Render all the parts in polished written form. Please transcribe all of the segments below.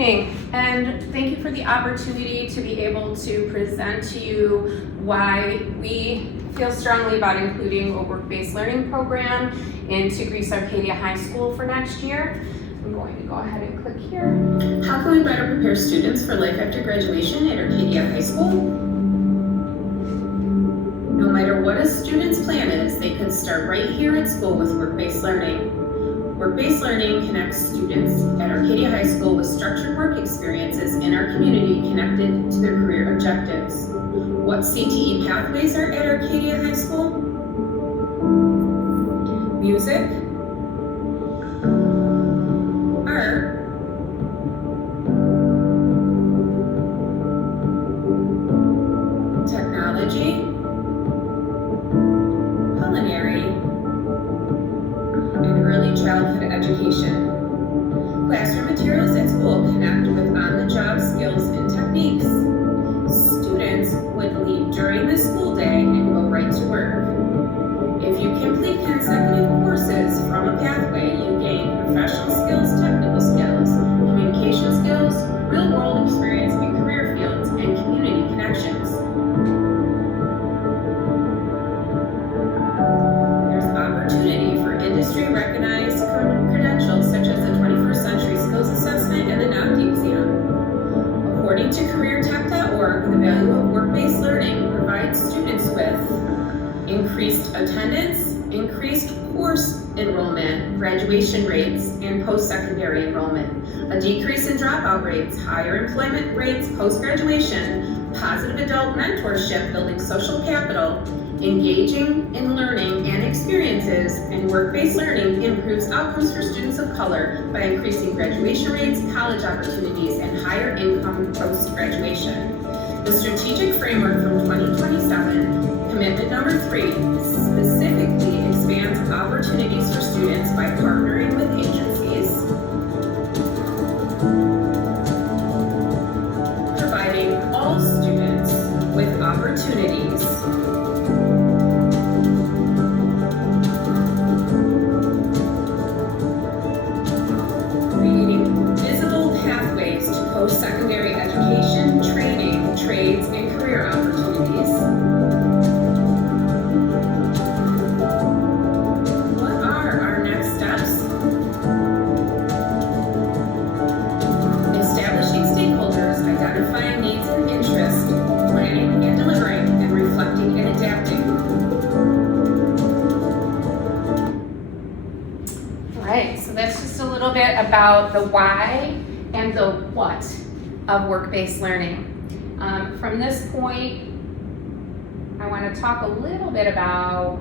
evening, and thank you for the opportunity to be able to present to you why we feel strongly about including a work-based learning program into Greece Arcadia High School for next year. I'm going to go ahead and click here. How can we better prepare students for life after graduation at Arcadia High School? No matter what a student's plan is, they could start right here at school with work-based learning. Work-based learning connects students at Arcadia High School with structured work experiences in our community connected to their career objectives. What CTE pathways are at Arcadia High School? Music, art, technology, culinary, and early childhood education. Classroom materials at school connect with on-the-job skills and techniques. Students would leave during the school day and go right to work. If you complete consecutive courses from a pathway, you gain professional skills, technical skills, communication skills, real-world experience in career fields, and community connections. There's opportunity for industry-recognized credentials such as the 21st Century Skills Assessment and the NACD exam. According to CareerTech.org, the value of work-based learning provides students with increased attendance, increased course enrollment, graduation rates, and post-secondary enrollment, a decrease in dropout rates, higher employment rates post-graduation, positive adult mentorship building social capital, engaging in learning and experiences, and work-based learning improves outcomes for students of color by increasing graduation rates, college opportunities, and higher income post-graduation. The strategic framework from 2027, commitment number 3, specifically expands opportunities for students by partnering with agencies, providing all students with opportunities, creating visible pathways to post-secondary education, training, trades, and career opportunities. What are our next steps? Establishing stakeholders, identifying needs and interests, planning and delivering, and reflecting and adapting. All right, so that's just a little bit about the why and the what of work-based learning. From this point, I want to talk a little bit about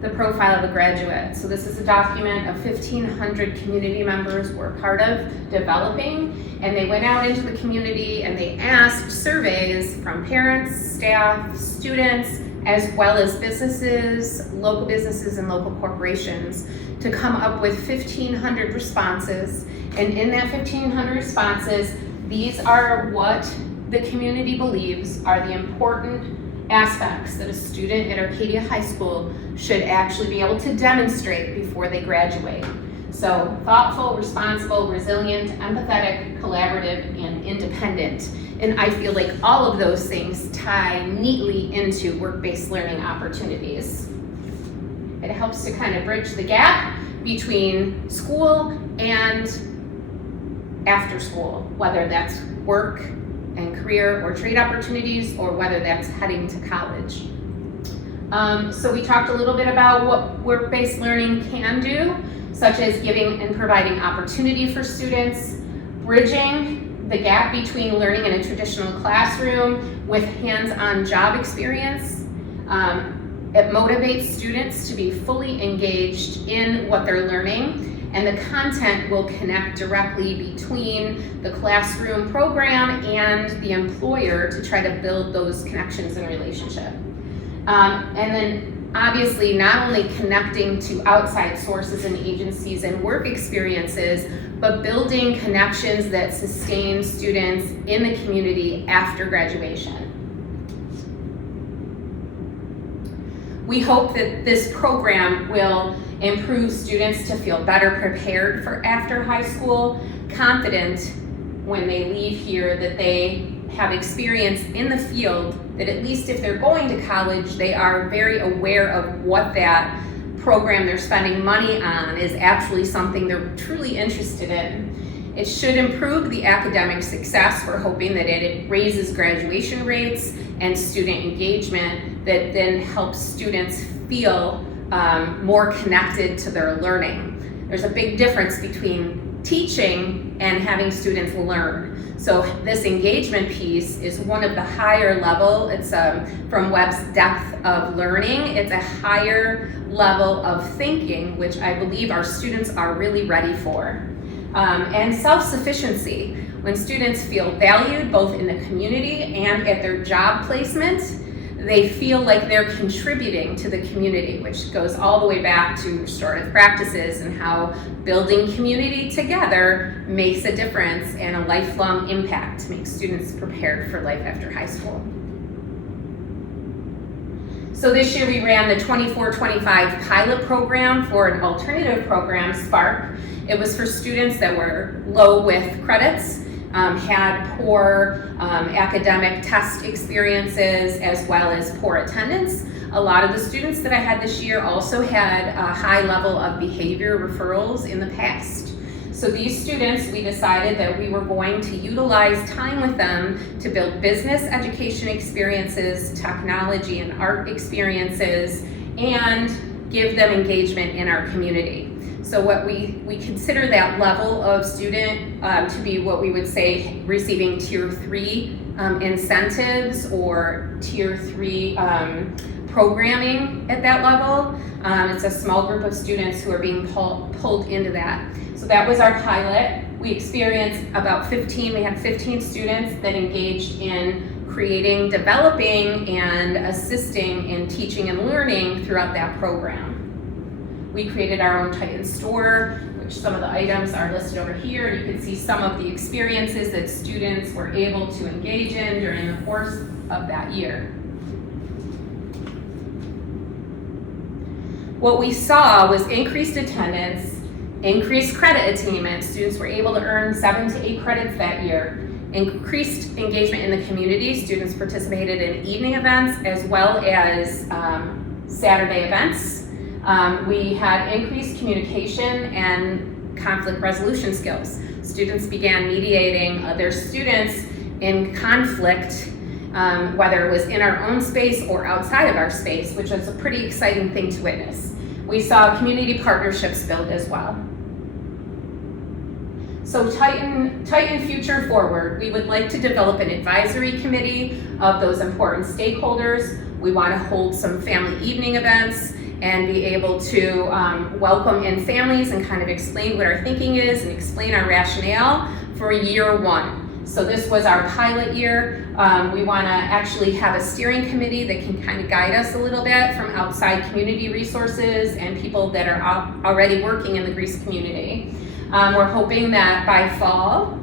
the profile of a graduate. So this is a document of 1,500 community members were part of developing, and they went out into the community and they asked surveys from parents, staff, students, as well as businesses, local businesses and local corporations to come up with 1,500 responses. And in that 1,500 responses, these are what the community believes are the important aspects that a student at Arcadia High School should actually be able to demonstrate before they graduate. So thoughtful, responsible, resilient, empathetic, collaborative, and independent. And I feel like all of those things tie neatly into work-based learning opportunities. It helps to kind of bridge the gap between school and after school, whether that's work and career or trade opportunities, or whether that's heading to college. So we talked a little bit about what work-based learning can do, such as giving and providing opportunity for students, bridging the gap between learning in a traditional classroom with hands-on job experience. It motivates students to be fully engaged in what they're learning, and the content will connect directly between the classroom program and the employer to try to build those connections and relationship. And then obviously not only connecting to outside sources and agencies and work experiences, but building connections that sustain students in the community after graduation. We hope that this program will improve students to feel better prepared for after high school, confident when they leave here that they have experience in the field, that at least if they're going to college, they are very aware of what that program they're spending money on is actually something they're truly interested in. It should improve the academic success. We're hoping that it raises graduation rates and student engagement that then helps students feel more connected to their learning. There's a big difference between teaching and having students learn. So this engagement piece is one of the higher level. It's from Webb's depth of learning. It's a higher level of thinking, which I believe our students are really ready for. And self-sufficiency. When students feel valued both in the community and at their job placement, they feel like they're contributing to the community, which goes all the way back to restorative practices and how building community together makes a difference and a lifelong impact, makes students prepared for life after high school. So this year we ran the 24-25 pilot program for an alternative program, Spark. It was for students that were low with credits, had poor academic test experiences, as well as poor attendance. A lot of the students that I had this year also had a high level of behavior referrals in the past. So these students, we decided that we were going to utilize time with them to build business education experiences, technology and art experiences, and give them engagement in our community. So what we consider that level of student to be what we would say receiving tier 3 incentives or tier 3 programming at that level. It's a small group of students who are being pulled into that. So that was our pilot. We experienced about 15 students that engaged in creating, developing, and assisting in teaching and learning throughout that program. We created our own Titan store, which some of the items are listed over here. You can see some of the experiences that students were able to engage in during the course of that year. What we saw was increased attendance, increased credit attainment. Students were able to earn 7 to 8 credits that year. Increased engagement in the community. Students participated in evening events as well as Saturday events. We had increased communication and conflict resolution skills. Students began mediating other students in conflict, whether it was in our own space or outside of our space, which was a pretty exciting thing to witness. We saw community partnerships build as well. So Titan Future Forward, we would like to develop an advisory committee of those important stakeholders. We want to hold some family evening events and be able to welcome in families and kind of explain what our thinking is and explain our rationale for year 1. So this was our pilot year. We want to actually have a steering committee that can kind of guide us a little bit from outside community resources and people that are already working in the Greece community. We're hoping that by fall,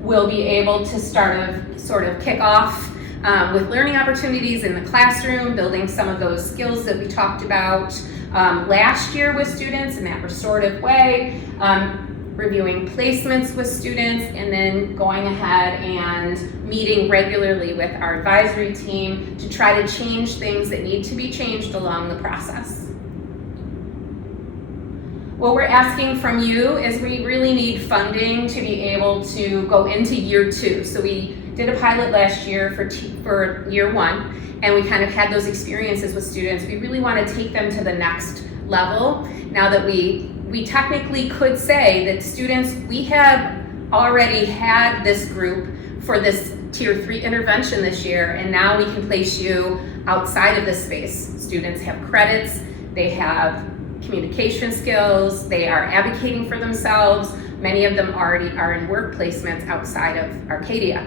we'll be able to sort of kick off with learning opportunities in the classroom, building some of those skills that we talked about last year with students in that restorative way, reviewing placements with students, and then going ahead and meeting regularly with our advisory team to try to change things that need to be changed along the process. What we're asking from you is we really need funding to be able to go into year 2. So we did a pilot last year for year 1, and we kind of had those experiences with students. We really want to take them to the next level. Now that we technically could say that students, we have already had this group for this tier 3 intervention this year, and now we can place you outside of this space. Students have credits, they have communication skills, they are advocating for themselves. Many of them already are in work placements outside of Arcadia.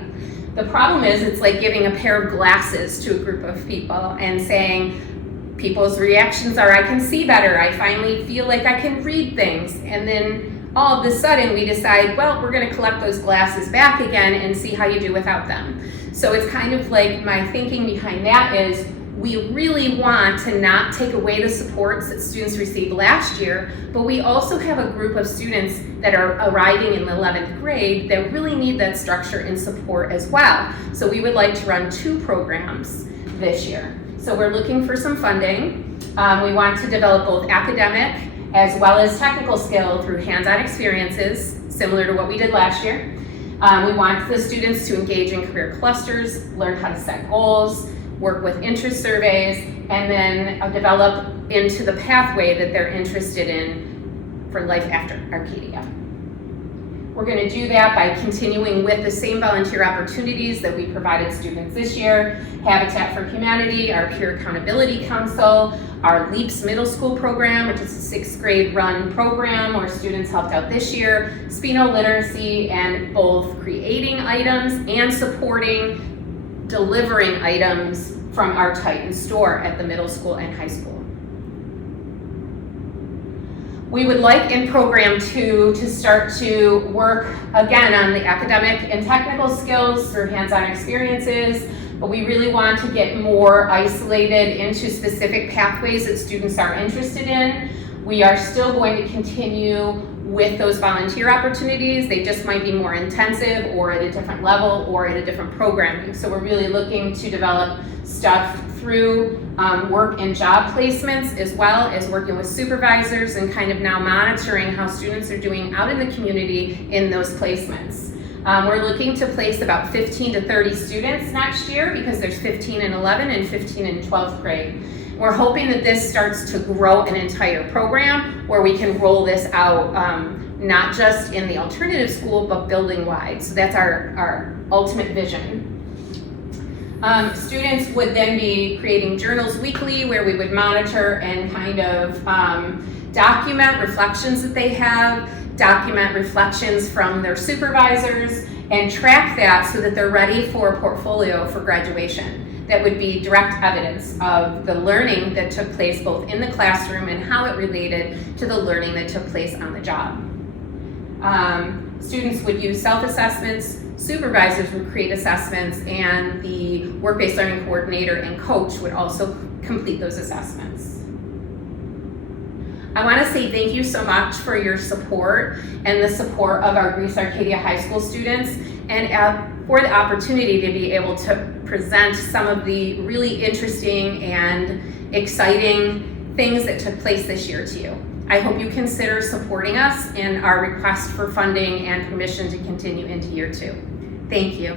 The problem is it's like giving a pair of glasses to a group of people and saying people's reactions are, I can see better, I finally feel like I can read things, and then all of a sudden we decide, well, we're going to collect those glasses back again and see how you do without them. So it's kind of like my thinking behind that is we really want to not take away the supports that students received last year, but we also have a group of students that are arriving in the 11th grade that really need that structure and support as well. So we would like to run 2 programs this year. So we're looking for some funding. We want to develop both academic as well as technical skill through hands-on experiences, similar to what we did last year. We want the students to engage in career clusters, learn how to set goals, work with interest surveys, and then develop into the pathway that they're interested in for life after Arcadia. We're going to do that by continuing with the same volunteer opportunities that we provided students this year: Habitat for Humanity, our Peer Accountability Council, our LEAPS Middle School program, which is a 6th grade run program where students helped out this year, Spino Literacy, and both creating items and supporting delivering items from our Titan store at the middle school and high school. We would like in program 2 to start to work again on the academic and technical skills through hands-on experiences, but we really want to get more isolated into specific pathways that students are interested in. We are still going to continue with those volunteer opportunities. They just might be more intensive or at a different level or at a different programming. So we're really looking to develop stuff through work and job placements, as well as working with supervisors and kind of now monitoring how students are doing out in the community in those placements. We're looking to place about 15 to 30 students next year because there's 15 in 11 and 15 in 12th grade. We're hoping that this starts to grow an entire program where we can roll this out, not just in the alternative school, but building wide. So that's our ultimate vision. Students would then be creating journals weekly where we would monitor and kind of document reflections that they have, document reflections from their supervisors, and track that so that they're ready for a portfolio for graduation. That would be direct evidence of the learning that took place both in the classroom and how it related to the learning that took place on the job. Students would use self-assessments, supervisors would create assessments, and the work-based learning coordinator and coach would also complete those assessments. I want to say thank you so much for your support and the support of our Greece Arcadia High School students, and for the opportunity to be able to present some of the really interesting and exciting things that took place this year to you. I hope you consider supporting us in our request for funding and permission to continue into year 2. Thank you.